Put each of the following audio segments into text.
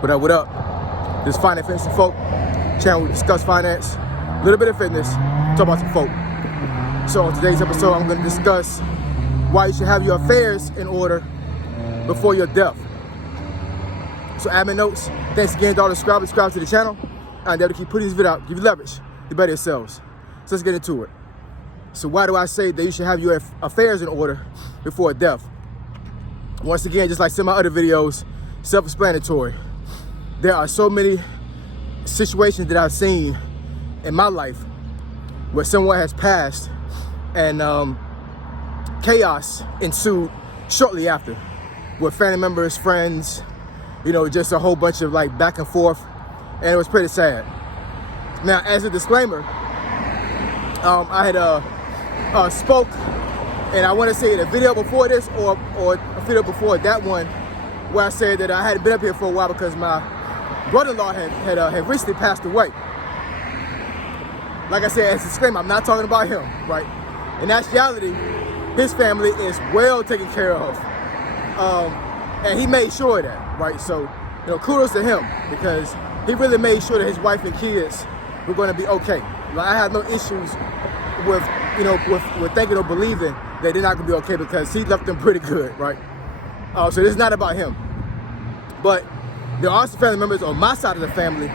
What up? This Finance Fantasy Folk channel. We discuss finance, a little bit of fitness, talk about some folk. So on today's episode, I'm going to discuss why you should have your affairs in order before your death. So admin notes, thanks again to all the subscribe to the channel. I endeavor to keep putting these videos out, give you leverage to better yourselves. So let's get into it. So why do I say that you should have your affairs in order before death? Once again, just like some of my other videos, self-explanatory. There are so many situations that I've seen in my life where someone has passed and chaos ensued shortly after, with family members, friends, just a whole bunch of like back and forth, and it was pretty sad. Now, as a disclaimer, I had spoke, and I want to say in a video before this or a video before that one, where I said that I hadn't been up here for a while because my brother-in-law had recently passed away. Like I said, as a disclaimer, I'm not talking about him, right? In actuality, his family is well taken care of, and he made sure of that, right? So, kudos to him, because he really made sure that his wife and kids were going to be okay. Like, I have no issues with, with thinking or believing that they're not going to be okay, because he left them pretty good, right? So this is not about him, but there are some family members on my side of the family,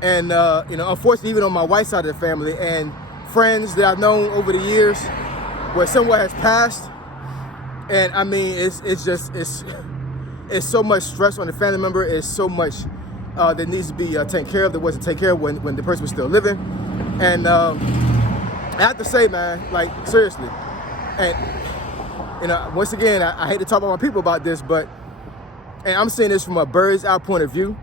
and unfortunately, even on my wife's side of the family, and friends that I've known over the years, where someone has passed, and I mean, it's so much stress on the family member. It's so much that needs to be taken care of that wasn't taken care of when the person was still living, and I have to say, man, like, seriously, and once again, I hate to talk about my people about this, but. And I'm saying this from a bird's eye point of view,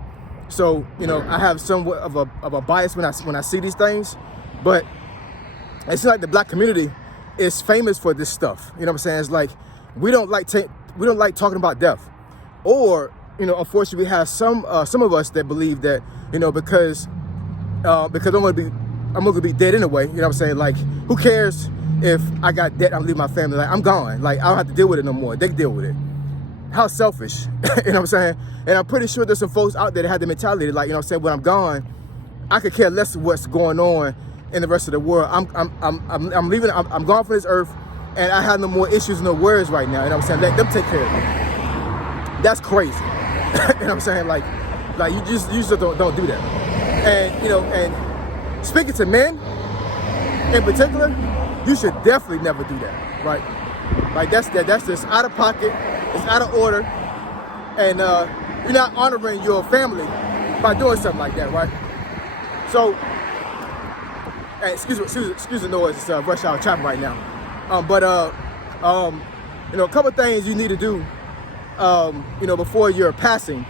so I have somewhat of a bias when I see these things. But it seems like the black community is famous for this stuff. You know what I'm saying? It's like we don't like talking about death, or unfortunately, we have some of us that believe that because I'm gonna be dead anyway. You know what I'm saying? Like, who cares if I got debt? I'm leaving my family. Like, I'm gone. Like, I don't have to deal with it no more. They can deal with it. How selfish, you know what I'm saying? And I'm pretty sure there's some folks out there that have the mentality, like, when I'm gone, I could care less of what's going on in the rest of the world. I'm leaving, I'm gone from this earth, and I have no more issues, no worries right now, you know what I'm saying? Let them take care of me. That's crazy, you know what I'm saying? Like you just don't do that. And, and speaking to men in particular, you should definitely never do that, right? Like, that's just out of pocket. It's out of order, and you're not honoring your family by doing something like that, right? So, hey, excuse the noise. It's rush hour traffic right now. A couple of things you need to do, before you're passing,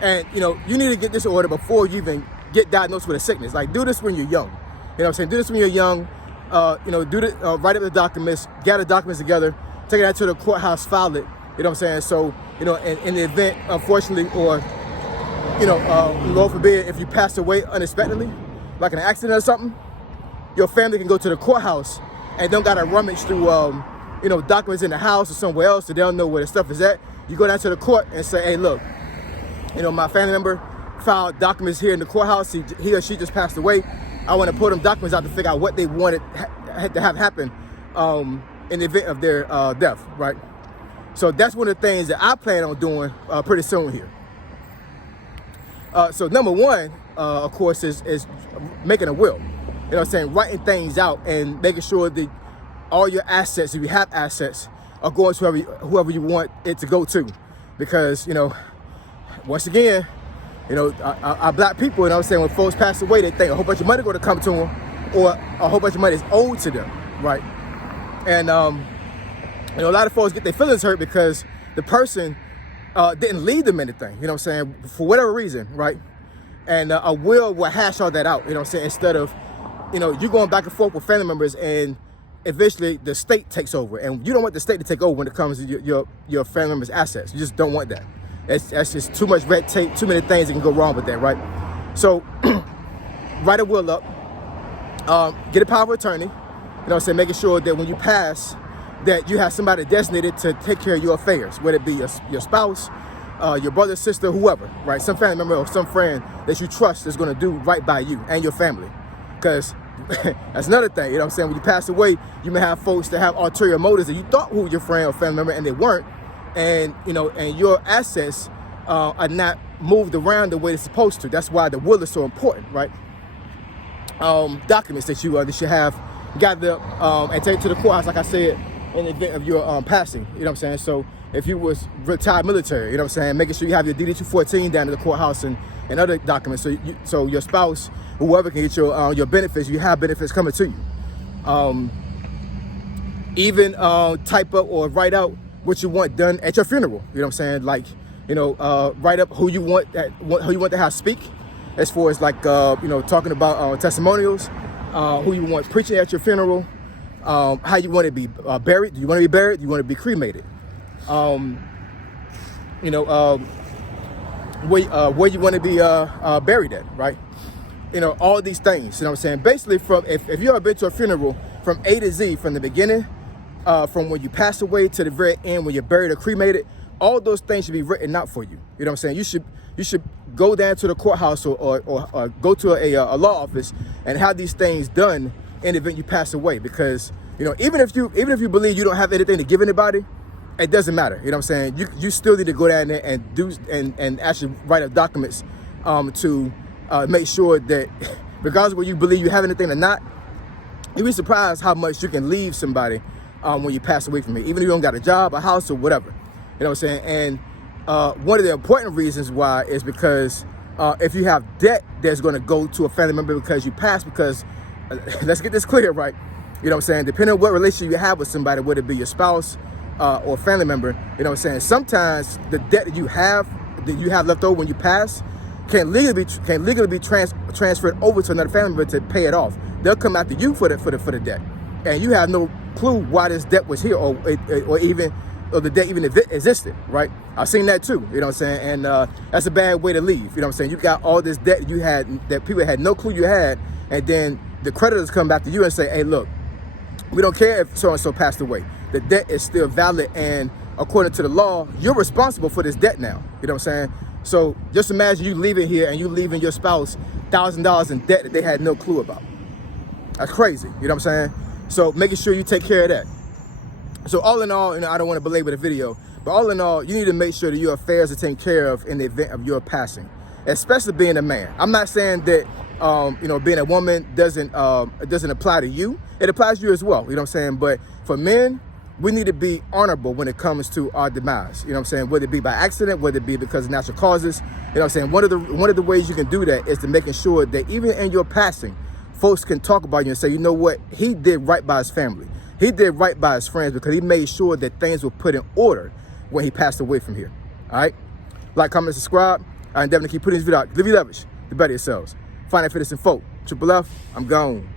and you need to get this in order before you even get diagnosed with a sickness. Like, do this when you're young. You know what I'm saying? Do this when you're young. Write up the documents, gather documents together, take it out to the courthouse, file it. You know what I'm saying? So, in the event, unfortunately, or, Lord forbid, if you pass away unexpectedly, like an accident or something, your family can go to the courthouse and don't got to rummage through, documents in the house or somewhere else, so they don't know where the stuff is at. You go down to the court and say, hey, look, my family member filed documents here in the courthouse. He or she just passed away. I want to pull them documents out to figure out what they wanted to have happen in the event of their death, right? So that's one of the things that I plan on doing pretty soon here. So number one, of course, is making a will. You know what I'm saying? Writing things out and making sure that all your assets, if you have assets, are going to whoever you want it to go to. Because, once again, our black people, you know what I'm saying, when folks pass away, they think a whole bunch of money going to come to them, or a whole bunch of money is owed to them, right? And, a lot of folks get their feelings hurt because the person didn't leave them anything, you know what I'm saying, for whatever reason, right? And a will hash all that out, you know what I'm saying, instead of, you going back and forth with family members, and eventually the state takes over. And you don't want the state to take over when it comes to your family members' assets. You just don't want that. That's just too much red tape, too many things that can go wrong with that, right? So write a will up, get a power of attorney, you know what I'm saying, making sure that when you pass, that you have somebody designated to take care of your affairs, whether it be your spouse, your brother, sister, whoever, right? Some family member or some friend that you trust is going to do right by you and your family. Because that's another thing, you know what I'm saying? When you pass away, you may have folks that have ulterior motives that you thought who your friend or family member and they weren't. And, you know, and your assets are not moved around the way they're supposed to. That's why the will is so important, right? Documents that you should have gathered up and take to the courthouse, like I said, in the event of your passing, you know what I'm saying? So if you was retired military, you know what I'm saying, making sure you have your DD-214 down to the courthouse and other documents, so your spouse, whoever, can get your benefits. You have benefits coming to you. Even type up or write out what you want done at your funeral. You know what I'm saying? Like, you know, write up who you want to have speak, as far as like you know, talking about testimonials, who you want preaching at your funeral, how you want to be buried. Do you want to be buried? Do you want to be cremated? You know, where you want to be buried at, right? You know, all these things, you know what I'm saying? Basically, from if you ever been to a funeral, from A to Z, from the beginning, from when you pass away to the very end, when you're buried or cremated, all those things should be written out for you. You know what I'm saying? You should go down to the courthouse or go to a law office and have these things done in the event you pass away. Because, you know, even if you believe you don't have anything to give anybody, it doesn't matter. You know what I'm saying? You still need to go down there and do and actually write up documents to make sure that regardless of whether you believe you have anything or not, you'd be surprised how much you can leave somebody when you pass away from it, even if you don't got a job, a house, or whatever. You know what I'm saying? And one of the important reasons why is because if you have debt that's going to go to a family member because you passed, because let's get this clear, right? You know what I'm saying? Depending on what relationship you have with somebody, whether it be your spouse or family member, you know what I'm saying? Sometimes the debt that you have left over when you pass can legally be transferred over to another family member to pay it off. They'll come after you for the debt, and you have no clue why this debt was here or the debt even existed, right? I've seen that too, you know what I'm saying? And that's a bad way to leave, you know what I'm saying? You got all this debt you had that people had no clue you had, and then the creditors come back to you and say, hey, look, we don't care if so-and-so passed away. The debt is still valid, and according to the law, you're responsible for this debt now, you know what I'm saying? So just imagine you leaving here and you leaving your spouse $1,000 in debt that they had no clue about. That's crazy, you know what I'm saying? So making sure you take care of that. So all in all, you know, I don't want to belabor the video, but all in all, you need to make sure that your affairs are taken care of in the event of your passing, especially being a man. I'm not saying that, you know, being a woman doesn't apply to you. It applies to you as well, you know what I'm saying? But for men, we need to be honorable when it comes to our demise, you know what I'm saying? Whether it be by accident, whether it be because of natural causes, you know what I'm saying? One of the ways you can do that is to making sure that even in your passing, folks can talk about you and say, you know what, he did right by his family. He did right by his friends because he made sure that things were put in order when he passed away from here. All right? Like, comment, subscribe. I definitely keep putting this video out. Live your leverage. The better yourselves. Find that fitness and folk. Triple F, I'm gone.